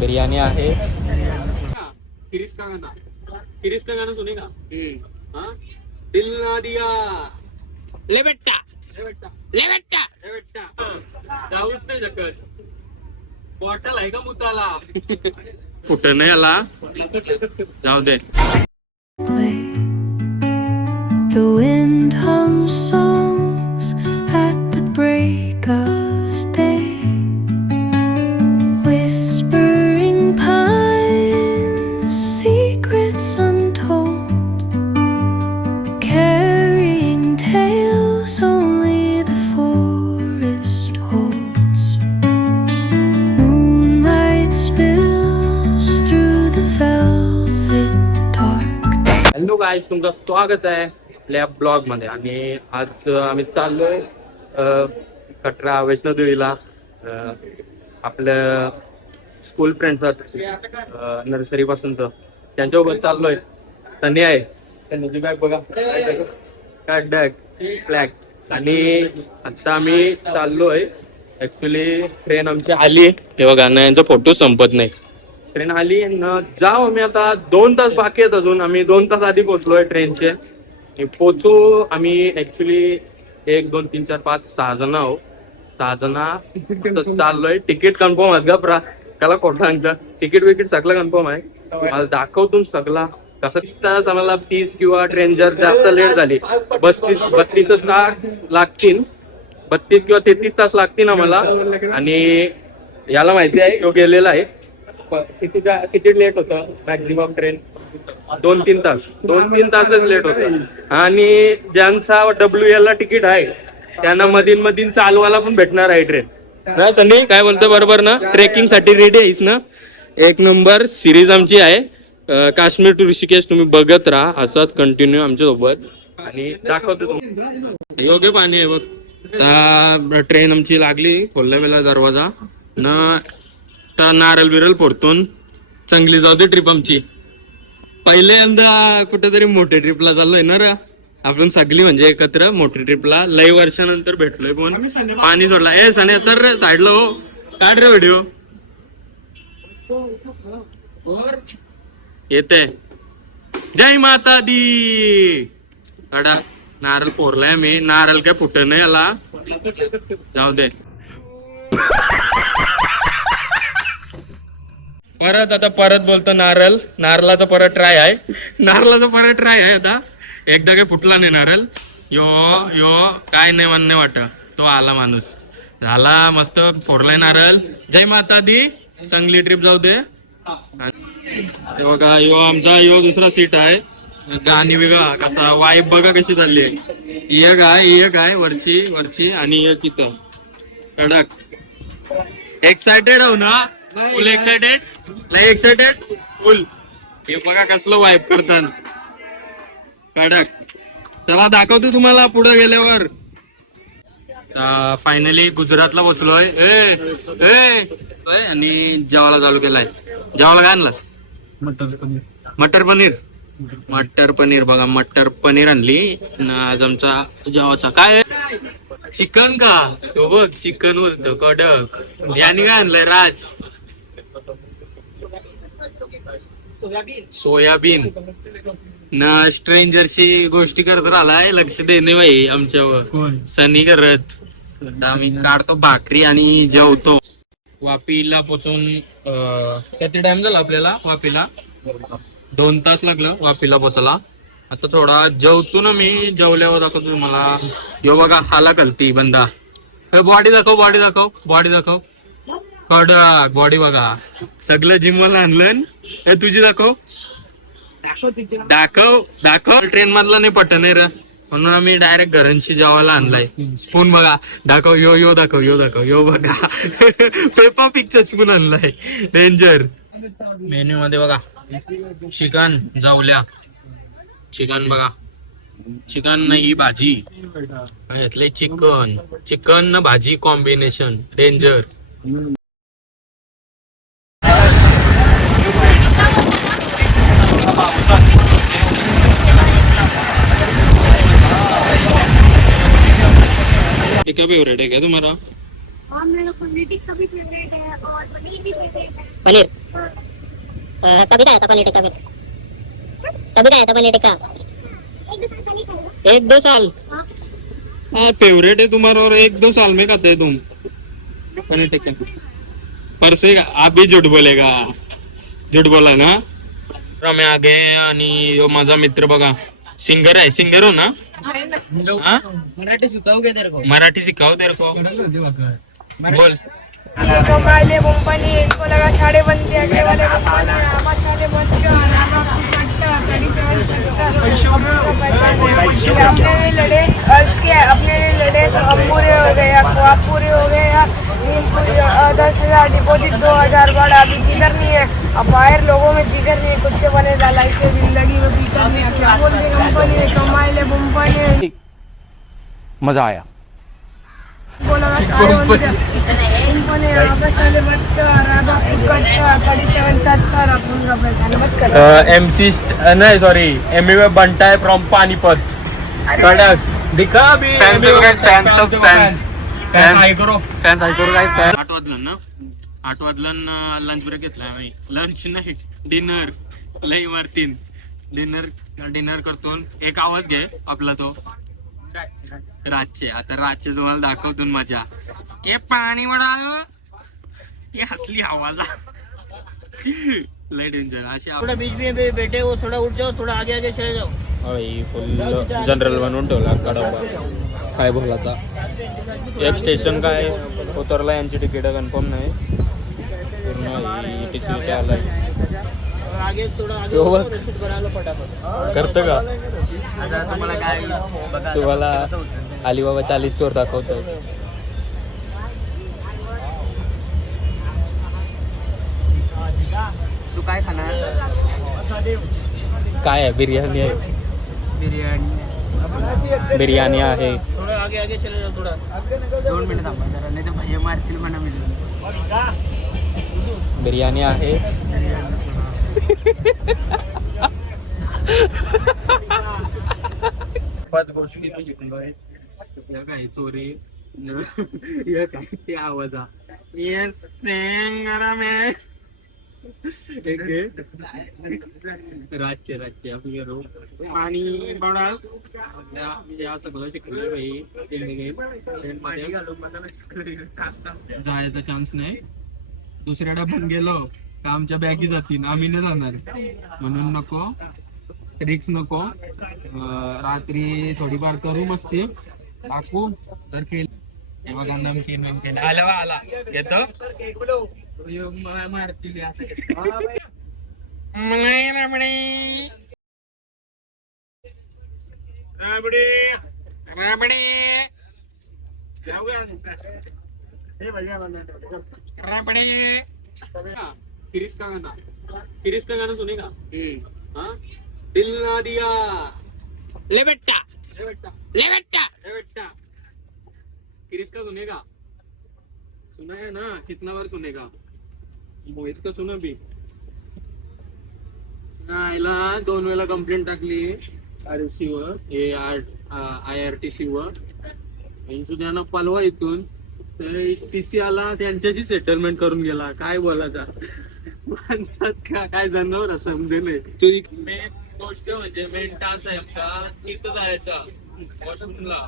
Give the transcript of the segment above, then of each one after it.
बिरयानी आहे. किरिस का गाना सुनेगा. हाँ दिल ना दिया ले बेटा जाऊच नाही शकत. बॉटल आहे का मुताला. कुठं नाही आला जाऊ दे. The wind hums songs at the break of day, whispering pines, secrets untold, carrying tales only the forest holds. Moonlight spills through the velvet dark. Hello guys, तुमचं स्वागत आहे आपल्या ब्लॉग मध्ये. आणि आज आम्ही चाललोय कटरा वैष्णोदेवीला. आपल्या स्कूल फ्रेंड्स आहेत नर्सरी पासूनच, त्यांच्यासोबत चाललोय. सनी आहे, सनीची बॅग बघा, काय बॅग ब्लॅक. आणि आता आम्ही चाललोय. ऍक्च्युली ट्रेन आमची आली, हे बघा ना, यांचा फोटो संपत नाही. ट्रेन आली न जाऊ आम्ही आता 2 तास बाकी आहेत अजून. आम्ही 2 तास आधी पोहोचलोय ट्रेनचे. पोचू आम्ही ऍक्च्युली 1 2 3 4 5 6 जण आहो. 6 जण चाललोय. तिकीट कन्फर्म आहे का त्याला खोटं सांगतं. तिकीट विकीट सगळं कन्फर्म आहे. मला दाखवतून सगळा कसं तास आम्हाला 30 किंवा ट्रेन जर जास्त लेट झाली 32 तास लागतील. 32 किंवा 33 तास लागतील आम्हाला. आणि याला माहिती आहे, तो गेलेला आहे. किती लेट होतं मॅक्झिमम ट्रेन 2-3 तास. 2-3 तासच लेट होतं. आणि ज्यांचा WL ला तिकीट आहे त्यांना मधीन चालवायला पण भेटणार आहे ट्रेन. ना सनी काय बोलतो, बरोबर ना? ट्रेकिंग साठी रेडी आहेस ना? 1 नंबर सिरीज आमची आहे. काश्मीर टू ऋषिकेश तुम्ही बघत राहा असंच कंटिन्यू आमच्या सोबत. आणि दाखवतो तुम्ही योग्य पाणी आहे बघ. ट्रेन आमची लागली, खोलला वेळा दरवाजा न नारळ बिरल पोरतून चांगली जाऊ दे ट्रिप आमची. पहिल्यांदा कुठेतरी मोठ्या ट्रिपला चाललोय ना रे आपण सगळी, म्हणजे एकत्र मोठ्या ट्रिपला. लय वर्षानंतर भेटलोय. पण पाणी सोडला. ए सण्या चल रे साईडला, हो काढ रे व्हिडिओ. येते जय माता दी. कडा नारळ पोरलाय मी. नारळ काय फुट नाही याला, जाऊ दे. परत बोलतो नारळाचा परत ट्राय आहे. आता एकदा काही फुटला नाही नारळ. यो काय नाही म्हणणे वाट. तो आला माणूस, झाला मस्त फोडलाय नारळ. जय माता दी. चांगली ट्रिप जाऊ दे. बघा यो आमचा दुसरा सीट आहे. गाणी बघा कसा वाईब बघा कशी चालली. एक आहे वरची आणि एक इथं कडक. एक्सायटेड हो ना? फुल एक्सायटेड, नाही एक्सायटेड फुल. हे बघा कसलं वाईब करतात कडक. चला दाखवतो तुम्हाला पुढे गेल्यावर. फायनली गुजरातला पोचलोय. आणि जेवायला चालू केलाय. जेवायला काय आणलास? मटर पनीर बघा, मटर पनीर आणली. आज आमचा जेवाचा काय चिकन का? तो बघ चिकन बोलतो कडक. याने काय आणलंय राज? सोयाबीन न स्ट्रेंजरशी गोष्टी करत राहिलाय. लक्ष देणे बाई आमच्यावर. सनी करत. आम्ही काढतो भाकरी आणि जेवतो. वापीला पोचून किती टाइम झाला आपल्याला? वापीला 2 तास लागलं वापीला पोचायला. आता थोडा जेवतो ना मी. जेवल्यावर दाखवतो तुम्हाला. यो बघा हाला कलती बंदा. बॉडी दाखव. कडक बॉडी बघा. सगळं जिमला आणलं. तुझी दाखव. ट्रेन मधला नाही पटन रे, म्हणून आम्ही डायरेक्ट घरांशी जेवायला आणलाय. स्पून बघा दाखव. यो दाखव. यो बघा पेपा पिकचा स्पून आणलाय. डेंजर. मेन्यू मध्ये बघा चिकन जावल्या. चिकन बघा, चिकन नाही भाजी घेतले. चिकन न भाजी कॉम्बिनेशन डेंजर. क्या फेवरेट है क्या तुम्हारा? हाँ, मेरा पनीर टिक्का भी फेवरेट है और पनीर भी फेवरेट है. कभी का था पनीर टिक्का फिर कभी का था पनीर टिक्का 1-2 साल फेवरेट है तुम्हारा और 1-2 साल में खाते है तुम पनीर टिक्का परसे आप भी झूठ बोलेगा झूठ बोला ना आम्ही आगे आणि ह्यो माझा मित्र बघा सिंगर आहे सिंगर हो ना हाँ? मराठी सिखाओगे तेरे को मराठी सिखाओ तेरे को बोल कमाले कंपनी इसको लगा साढ़े बंद किया अगले वाले कंपनी हमारे साढ़े बंद किया अपने लिए लड़े अर्ज के अपने लिए लड़े तो हम पूरे हो गए या ख्वाब पूरे हो गए या नींद पूरी 10,000 डिपॉजिट 2,000 बड़ा अभी जिगर नहीं है अब बाहर लोगों में जिगर नहीं है कुछ से बने डाला इसके जिंदगी में फिकर नहीं है क्या बोलते कंपनी कमाले कंपनी मजा आया बोला कंपनी आपल्या साले बंद कर कडी 774 आपण का बैठा नमस्कार MC नाही सॉरी MV बंटा है फ्रॉम पानीपत कडक दिखा अभी फॅन्स हाय करो गाइस 8 वाजलं ना 8 वाजलं लंच ब्रेक घेतला आम्ही लंच नाही डिनर लई मारतीन डिनर करतो एक आवाज घे आपला तो रातचे आता रातचे तुम्हाला दाखवतो मजा हे पाणी वडा ये हसली आवाज लय डेंजर अशी थोड़ा बीच में बैठे हो थोड़ा उठ जाओ थोड़ा आगे आगे चले जाओ फुल जनरल बनवून ठेवला कडा काय बोलाचा एक स्टेशन काय उतरला यांची तिकीट कन्फर्म नाही पूर्ण टीसी आलाय आगे थोड़ा आगे तो बघ. रिसीट बना लो फटाफट करतं का आता तुम्हाला काय बघा तुम्हाला अलिबाबा 40 चोर दाखवतोय तू काय खाणार काय आहे बिर्याणी आहे बिर्याणी आहे थोड़ा आगे आगे चले जाओ थोड़ा 2 मिनिट थांबा जरा नाही तर भैया मारतील म्हणा मी बिर्याणी आहे पाच गोष्टी काय चोरी काय ते आवाजा येस रातचे आपले रोज आणि बडा सगळं शिकलोय भाई जायचा चान्स नाही दुसऱ्याला पण गेलो का आमच्या बॅगी जातील आम्ही नाही जाणार म्हणून नको रिक्स नको रात्री थोडीफार करू मस्ती टाकू तर केल बघा नमकीन विमकीन आला येतो मारतील किरिस का गाना सुनेगा हाँ दिल ना दिया ले बेटा किरिस का सुनेगा सुना है ना कितना बार सुनेगा मोहित का सुना भी याला 2 वेळा कंप्लेंट टाकली RFC वर IRTC वर सुद्धा पालवा इथून तर TC आला त्यांच्याशी सेटलमेंट करून गेला काय बोलायचा माणसात काय जनावर समजेल तू मेन गोष्ट म्हणजे मेन टास्क आहे आमचा इथं जायचा वॉशरूमला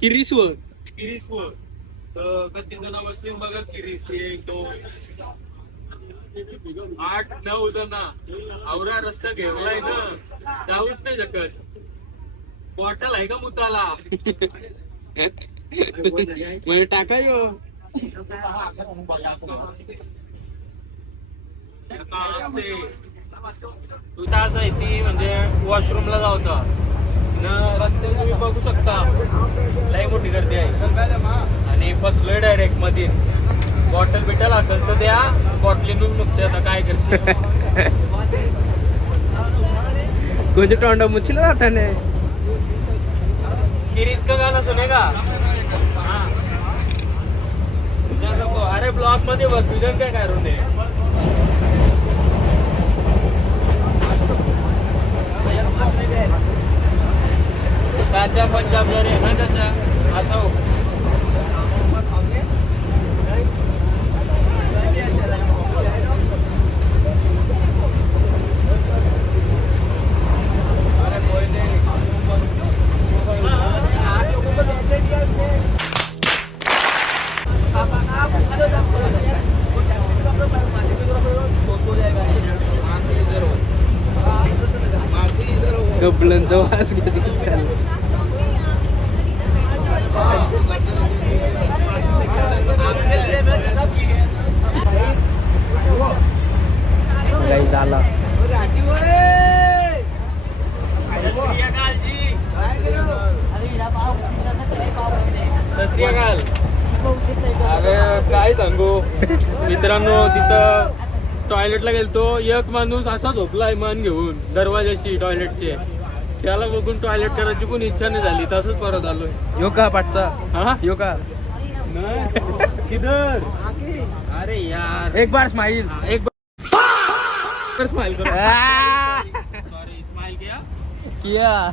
किरीसवर किती जण बसले बघा किरीस 1 2 8 9 जण आवरा रस्ता घेरलाय ना जाऊच नाही शकत बॉटल आहे का मुताला म्हणजे टाकायो तास आहे ती म्हणजे वॉशरूमला जाऊचा रस्ते तुम्ही बघू शकता लई मोठी गर्दी आहे आणि बसलोय डायरेक्ट मध्ये बॉटल बिटल असेल तर त्या बॉटलीतून नुकते आता काय करशील कोणते टोंडा मुच्छीला जाता नाही किरीस का गाना सुनेगा हाँ तुझ्या नको अरे ब्लॉक मध्ये बघ तुझ्या काय करून दे चाचा पंजाब जा रहे ना चाचा आता हो कपड्यांचा वास घेत चाललं. काही झाला अरे काय सांगू मित्रांनो, तिथं टॉयलेटला गेलतो, एक माणूस असा झोपलाय मान घेऊन दरवाजाशी टॉयलेटचे. त्याला बघून टॉयलेट करायची पण इच्छा नाही झाली, तसंच परत आलोय. यो का पाठचा हा यो का किधर? अरे यार एक बार स्माइल एक बार स्माइल करो. सॉरी स्माइल किया.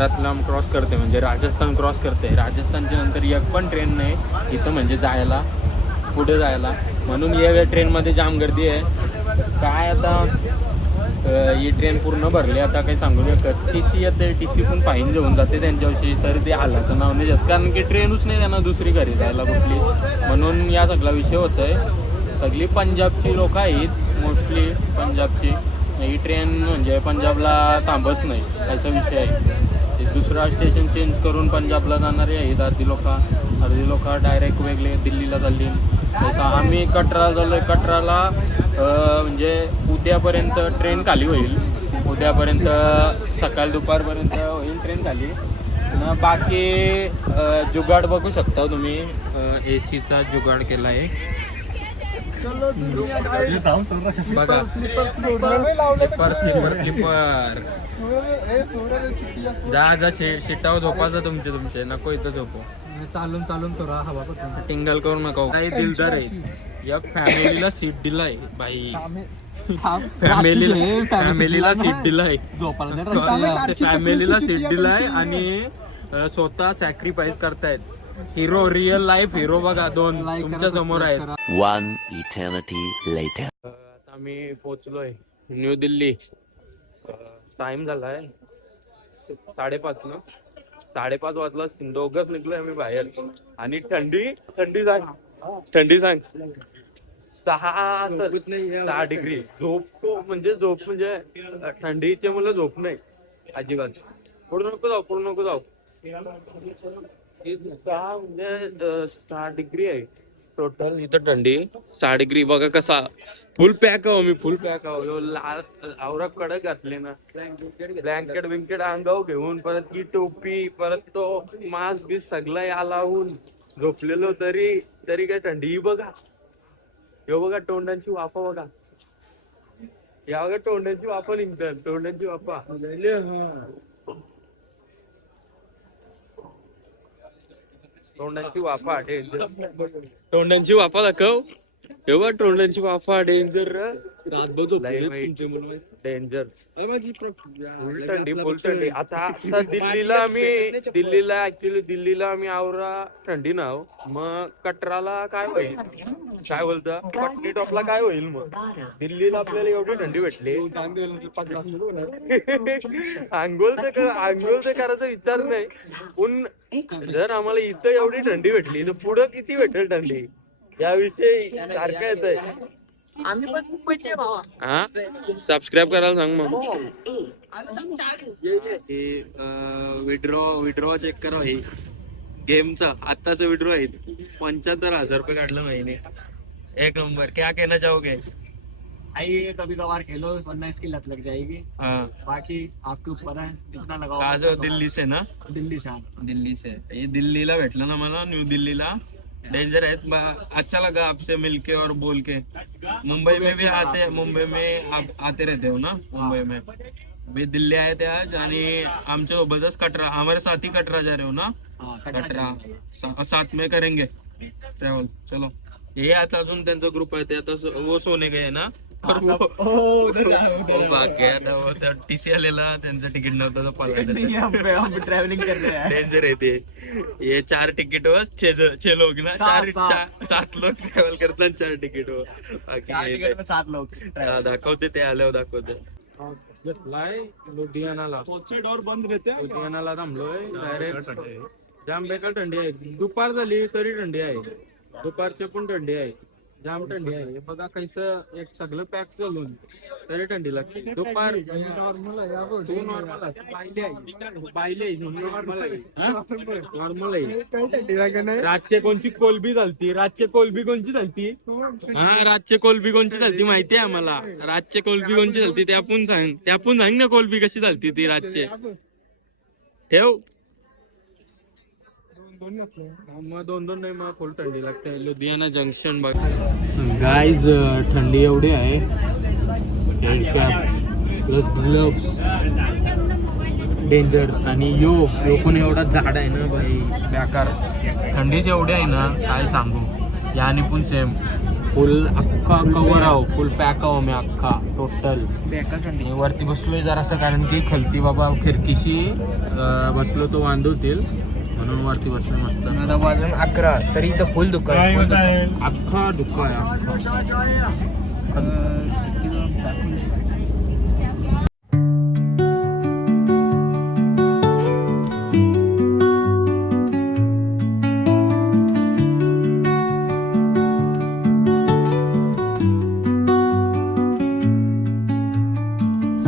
रतलाम क्रॉस करते म्हणजे राजस्थान क्रॉस करते. राजस्थानच्या नंतर एक पण ट्रेन नाही इथं म्हणजे जायला, पुढे जायला, म्हणून या ट्रेनमध्ये जाम गर्दी आहे. काय आता ही ट्रेन पूर्ण भरली, आता काही सांगू शकत. TC येते, TC पण फाईन घेऊन जाते त्यांच्याविषयी, तर ते हालाचं नाव नाही घेत, कारण की ट्रेनच नाही त्यांना दुसरी घरी जायला कुठली, म्हणून या सगळा विषय होतोय. सगळी पंजाबची लोक आहेत, मोस्टली पंजाबची. ही ट्रेन म्हणजे पंजाबला थांबच नाही असा विषय आहे. ते दुसरा स्टेशन चेंज करून पंजाबला जाणारे आहेत अर्धी लोक डायरेक्ट वेगळे दिल्लीला चालली. तसं आम्ही कटराला चाललो आहे. कटराला म्हणजे उद्यापर्यंत ट्रेन खाली होईल, उद्यापर्यंत सकाळ दुपारपर्यंत होईल ट्रेन खाली. बाकी जुगाड बघू शकता तुम्ही, AC चा जुगाड केला आहे बघा. स्लीपर जा शिटाव झोपायचं तुमचे नको इथं झोपो. चालून करा हवा टिंगल करू नका. काही दिलदार आहे, एक फॅमिलीला सीट दिलाय बाई, फॅमिलीला सीट दिलाय, फॅमिलीला सीट दिलाय आणि स्वतः सॅक्रिफाईस करतायत. हिरो, रिअल लाईफ हिरो बघा, दोन तुमच्या समोर आहेत. One eternity later. आता आम्ही पोहोचलोय न्यू दिल्ली. टाइम झालाय 5:30 ना, 5:30 वाजला असतील. दोघंच निघलोय आम्ही बाहेर. आणि थंडी सांग 6 डिग्री. झोप म्हणजे थंडीचे मुलं झोप नाही अजिबात. पुढे नको जाऊ. 6 डिग्री आहे टोटल इथं थंडी. 6 डिग्री बघा कसा फुल पॅक आहो मी, फुल पॅक आहो. लाल आवरा कडक घातले ना, ब्लँकेट बिंकेट अंगावर घेऊन, परत की टोपी, परत तो मास्क बी सगळं लावून झोपलेलो, तरी काय थंडी बघा. हे बघा तोंडांची वाफा बघा, या बघा तोंडांची वाफा निघतात, तोंडांची वाफा. तोंडांची वाफा तोंडांची वाफा दाखव. एवढा तोंडांची वाफा डेंजर, डेंजर. फुल थंडी. आता दिल्लीला आम्ही आवरा थंडी नाव. मग कटराला काय होईल, काय बोलता पटनीटॉपला काय होईल. मग दिल्लीला आपल्याला एवढी थंडी भेटली, आंघोळ तर करायचा विचार नाही. पण जर आम्हाला इथं एवढी थंडी भेटली तर पुढं किती भेटेल थंडी, याविषयी सारखं येत आहे. आम्ही पण मुंबईचे भावा. हा सबस्क्राईब करायला सांग मग. विड्रॉ चेक करा. हे गेमचा आत्ताचा विड्रॉ आहे, 75,000 रुपये काढलं महिने. एक नंबर. क्या कहना चाहोगे? आइए कभी कभार खेलो, वरना इसकी लत लग जाएगी. हाँ बाकी आपके ऊपर है, कितना लगाओ. कहाँ से हो? दिल्ली से ना? दिल्ली से. दिल्ली से. ये दिल्लीला भेटलं ना मला, न्यू दिल्लीला. डेंजर है. अच्छा लगा आपसे मिलके और बोल के. मुंबई में भी आते रहते हो ना मुंबई में? भी दिल्ली आए थे आज आणि आमच्या सोबतच कटरा, हमारे साथ ही कटरा जा रहे हो ना? कटरा साथ में करेंगे ट्रॅव्हल. चलो. हे आता अजून त्यांचा ग्रुप आहे, ते आता वो सोने गए ना. TC आलेला, त्यांचं तिकीट नव्हतं, ट्रॅव्हलिंग कर रहे हैं. डेंजर आहे ते. ये 4 तिकीट वर 6 लोग ना, 7 लोग ट्रॅव्हल करतात 4 तिकीट वर. बाकी 7 लोग. दाखवते ते आल्यावर दाखवते. लुधियानाला डोर बंद रहते हैं. लुधियानाला थांबलोय. डायरेक्ट जाम बेकार थंडी आहे. दुपार झाली तरी थंडी आहे, दुपारची पण थंडी आहे. जाम थंडी आहे. हे बघा कैसं एक सगळं पॅक चालून तरी थंडी लागते. दुपार नॉर्मल आहे. रातचे कोणची कोलबी झालती. रातचे कोलबी कोणची झालती. हा रातचे कोलबी कोणची झालती माहितीये आम्हाला. रातचे कोलबी कोणची झालती ते आपण सांग ना. कोलबी कशी झालती ती रातचे. ठेव मग दोन नाही मग फुल थंडी लागते. लुधियाना जंक्शन बघ गाईज. थंडी एवढी आहे. Head cap plus gloves danger. आणि यो पण एवढा झाड आहे ना भाई बेकार. थंडीच एवढी आहे ना काय सांगू. याने पण सेम फुल अख्खा कवर आहो. फुल पॅक आहो मी अख्खा टोटल बेकार थंडी. वरती बसलोय जरासं कारण की खलती बाबा खिडकीशी बसलो तो वांदवतील म्हणून वरती बसलो मस्त. आता वाजून 11 तरी इथं फुल दुःख आहे. अख्खा दुःख आहे.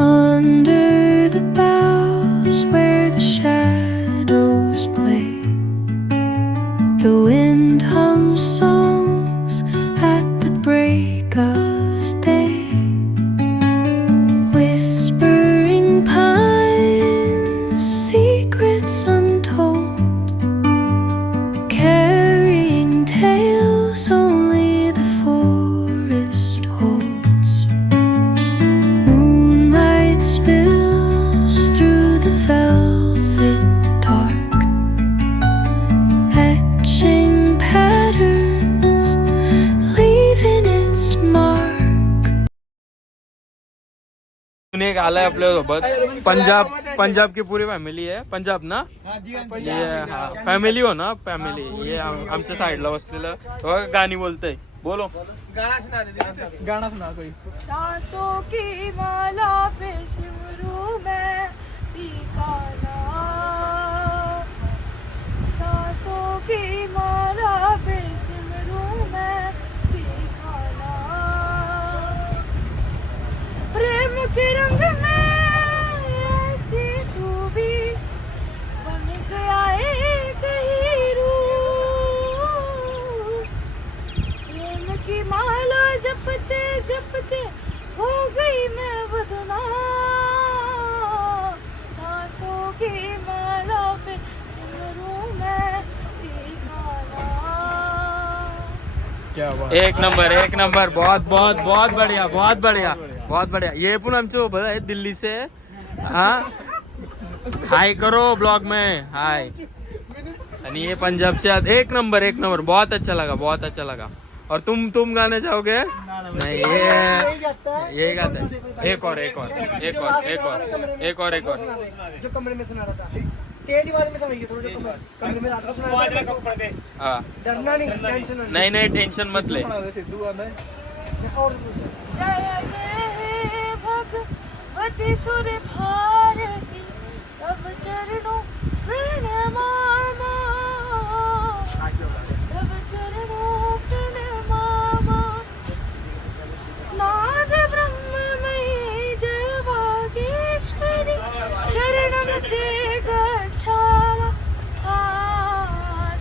Under the boughs where the shadows play, the wind hums songs at the break of day, whispering pines, secrets untold, carrying tales only the forest holds. Moonlight spills through the velvet dark, etching patterns, leaving its mark. एक आलाय आपल्या सोबत. पंजाब की पूरी family आहे. पंजाब ना ये family हो ना. फॅमिली ये आमच्या साईडला बसलेलं गाणी बोलतय. बोलो गाना सुना कोई. सांसों की माला पे सिमरू मैं ठिकाना, सांसों की माला पे सिमरू मैं ठिकाना, प्रेम के रंग में ऐसी तू भी बन गया एक हीरो, प्रेम की माला जपते जपते हो गई मैं बदनाम, सांसों की माला पे सिमरू मैं ठिकाना. एक नंबर बहुत बहुत बहुत बढ़िया बहुत बढ़िया बहुत बढ़िया. ये पण आमचे सोबत आहे दिल्ली से. हाँ हाय करो ब्लॉग में हाय. आणि ये पंजाब से. एक नंबर बहुत अच्छा लगा. और तुम गाना चाहोगे. नहीं ये गाता है. एक और जो कमरे में सुना रहा था तेरी आवाज में समझिए. थोड़ा कमरे में रात को सुना रहा था. हाँ डरना नहीं, टेंशन नहीं टेंशन मत ले. सिद्धू आंदा है. जय जय हे भगवती सुर भारती, तब चरणों प्रणमामा, तब चरणों प्रणमामा, नाद ब्रह्ममयी जय वागीश्वरी, शरणं ते गच्छामः,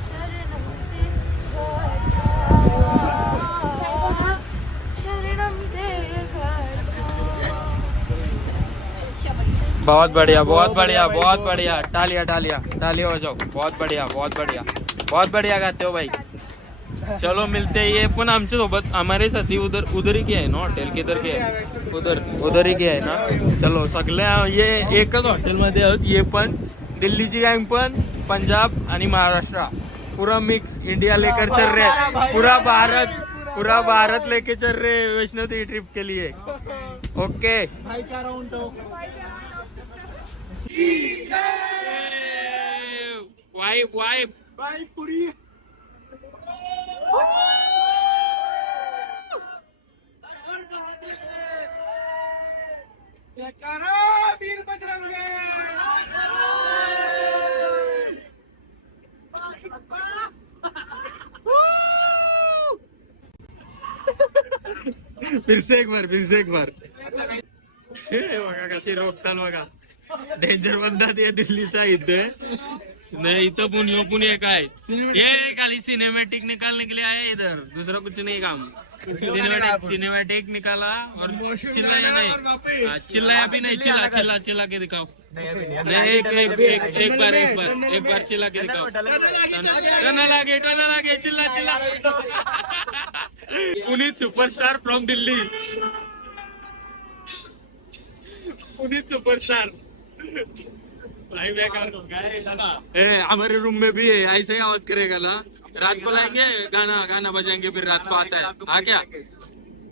शरणं ते गच्छामः, शरणं ते गच्छामः. बहुत बढ़िया. तालियां बजाओ. बहुत बढ़िया गाते हो भाई. चलो मिलते हैं. ये पण आमच्या सोबत हमारे साथी उधर ही क्या है ना. हॉटेल किधर के है. उधर ही क्या है ना. चलो सगळे ये एकच हॉटेल मध्ये आहोत. ये पण दिल्लीची गँग पण पंजाब आणि महाराष्ट्र पूरा मिक्स इंडिया लेकर चल रहे. पूरा भारत लेके चल रहे वैष्णो देवी ट्रिप के लिए. ओके वाइब पूरी वीर बजरंग. फिर से एक बार हे बघा कशी रोखताल बघा. डेंजर बंदा ते दिल्लीचा इथं नाही, इथं पण एक आहे. ये खाली सिनेमॅटिक निकालने के लिए आए इधर, दूसरा कुछ नहीं काम. सिनेमैटिक निकाला और चिल्लाया नहीं. चिल्लाया भी नहीं. चिल्ला के दिखाओ. नहीं एक बार चिल्ला के दिखाओ. टना लागे चिल्ला. Puneet superstar from Delhi. Puneet superstar. भाई बेकार हमारे रूम में भी है, ऐसे ही आवाज करेगा ना. रात को लाएंगे गाना बजाएंगे, फिर रात को आता है. हाँ क्या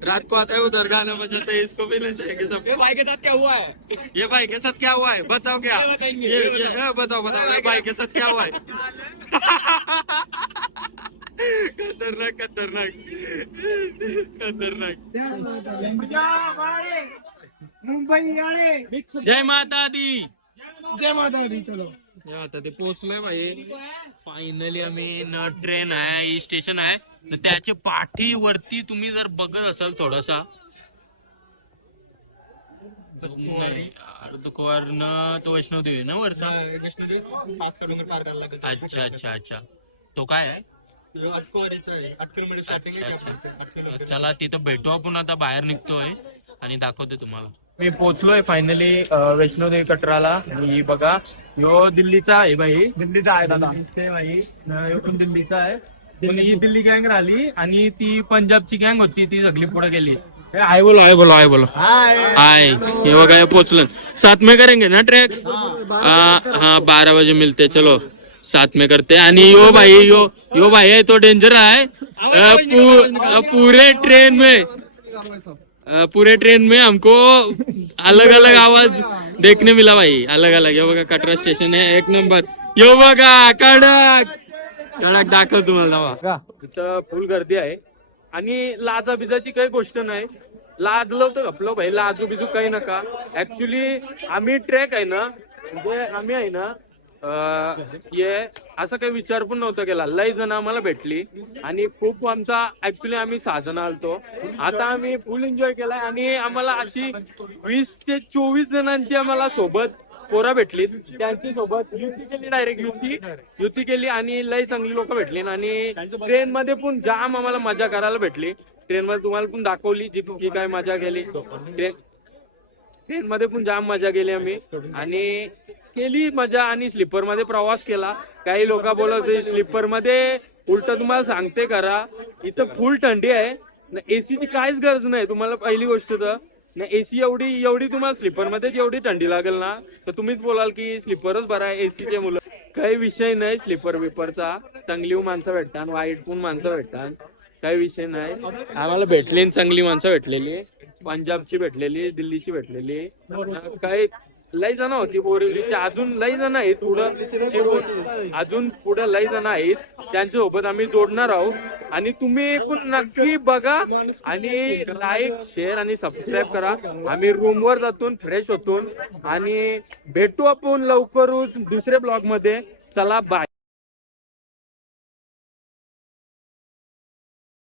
रात को आता है उधर गाना बजाते है, इसको भी ले जाएंगे सब. ये भाई के साथ क्या हुआ है बताओ. क्या ये बताओ ये भाई के साथ क्या हुआ है. खतरनाक. मुंबई आले. जय माता दी. चलो आता ते पोहोचलोय भाई. फायनली आम्ही न ट्रेन आहे, स्टेशन आहे. त्याच्या पाठीवरती तुम्ही जर बघत असाल थोडासा दुखवार तो वैष्णोदेवी ना वरचा. अच्छा तो काय आहे. चला तिथं भेटू आपण. आता बाहेर निघतोय आणि दाखवते तुम्हाला. मी पोहोचलोय फायनली वैष्णोदेवी कटराला. आणि बघा यो दिल्लीचा आहे भाई. दिल्लीचा आहे दादा भाई. यो पण दिल्लीचा आहे. पण ही दिल्ली गँग राहिली आणि ती पंजाबची गँग होती, ती सगळी पुढे गेली. आय बोलो हाय. हे बघा हे पोहोचलं. साथ में करेंगे ना ट्रैक. हाँ 12 बजे मिलते. चलो साथ में करते. आणि यो भाई है तो डेंजर है. पूरे ट्रेन में हमको अलग आवाज देखने मिला भाई. अलग ये बघा कटरा स्टेशन है, एक नंबर. यो बघा कडक दाखव तुम्हाला. तिथं फुल गर्दी आहे आणि लाजा बिजाची काही गोष्ट नाही. लाजलो तर घपलो भाई. लाजू बिजू काही नका. ऍक्च्युली आम्ही ट्रेक आहे ना, म्हणजे आम्ही आहे ना ये असं काही विचार पण नव्हता केला. लय जण आम्हाला भेटली आणि खूप आमचा ऍक्च्युली आम्ही 6 जण आलतो. आता आम्ही फुल एन्जॉय केलाय आणि आम्हाला अशी 20 ते 24 जणांची आम्हाला सोबत पोरा भेटली. त्यांची सोबत युती केली, डायरेक्ट युती केली आणि लय चांगली लोक भेटली. आणि ट्रेन मध्ये पण जाम आम्हाला मजा करायला भेटली. ट्रेन मध्ये तुम्हाला पण दाखवली जी काय मजा केली. ट्रेन मध्ये पण जाम मजा केली आम्ही आणि केली मजा. आणि स्लीपर मध्ये प्रवास केला. काही लोक बोलत स्लीपर मध्ये उलट तुम्हाला सांगते करा, इथं फुल थंडी आहे. एसीची काहीच गरज नाही तुम्हाला. पहिली गोष्ट तर एसी एवढी तुम्हाला स्लीपर मध्येच एवढी थंडी लागेल ना, तर तुम्हीच बोलाल की स्लीपरच बरा आहे. एसीचे मुलं काही विषय नाही. स्लीपर विपरचा चांगली माणसं भेटतात, वाईट पण माणसं भेटतात. काही विषय नाही. आम्हाला भेटली चांगली माणसं भेटलेली. पंजाबची भेटलेली, दिल्लीची भेटलेली. काही लय जण होती बोरिवलीची. अजून लय जण आहेत पुढं. अजून पुढे लय जण आहेत. त्यांच्या सोबत आम्ही जोडणार आहोत. आणि तुम्ही पण नक्की बघा आणि लाईक शेअर आणि सबस्क्राईब करा. आम्ही रूमवर जातो, फ्रेश होतो आणि भेटू आपण लवकरच दुसऱ्या ब्लॉग मध्ये. चला बाय.